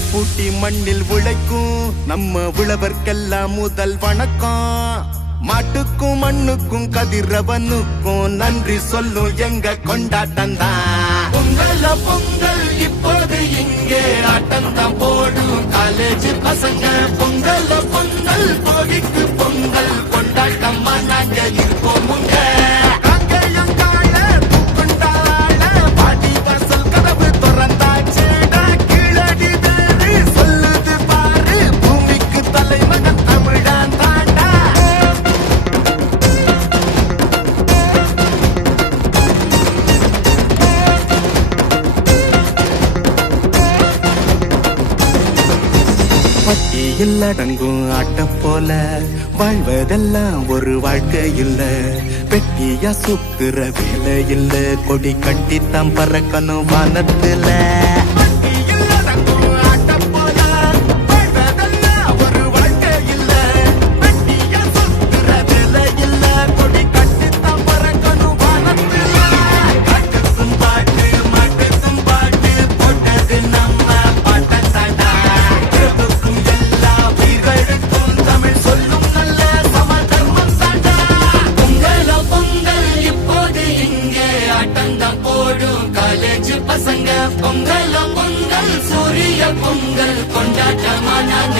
பூட்டி மண்ணில் உழைக்கும் நம்ம உழவர்க்கெல்லாம் முதல் வணக்கம். மாட்டுக்கும் மண்ணுக்கும் கதிரவனுக்கும் நன்றி சொல்லும் எங்க கொண்டாட்டம் தான். பொங்கல பொங்கல் இப்போது இங்கே ஆட்டம் தான் போடும் காலேஜ் பசங்க. பொங்கல பொங்கல் போகிக்கு பொங்கல் கொண்டாட்டமா நாங்க இருப்போம். பட்டியில் அடங்கும் ஆட்ட போல வாழ்வதெல்லாம் ஒரு வாழ்க்கை இல்ல. வெட்டியா சுத்துற வேலை இல்ல, கொடி கட்டித்தான் பறக்கணும் வானத்துல. பசங்க பொங்கல் பொங்கல் சூரிய பொங்கல் கொண்டாட்டமா நாங்க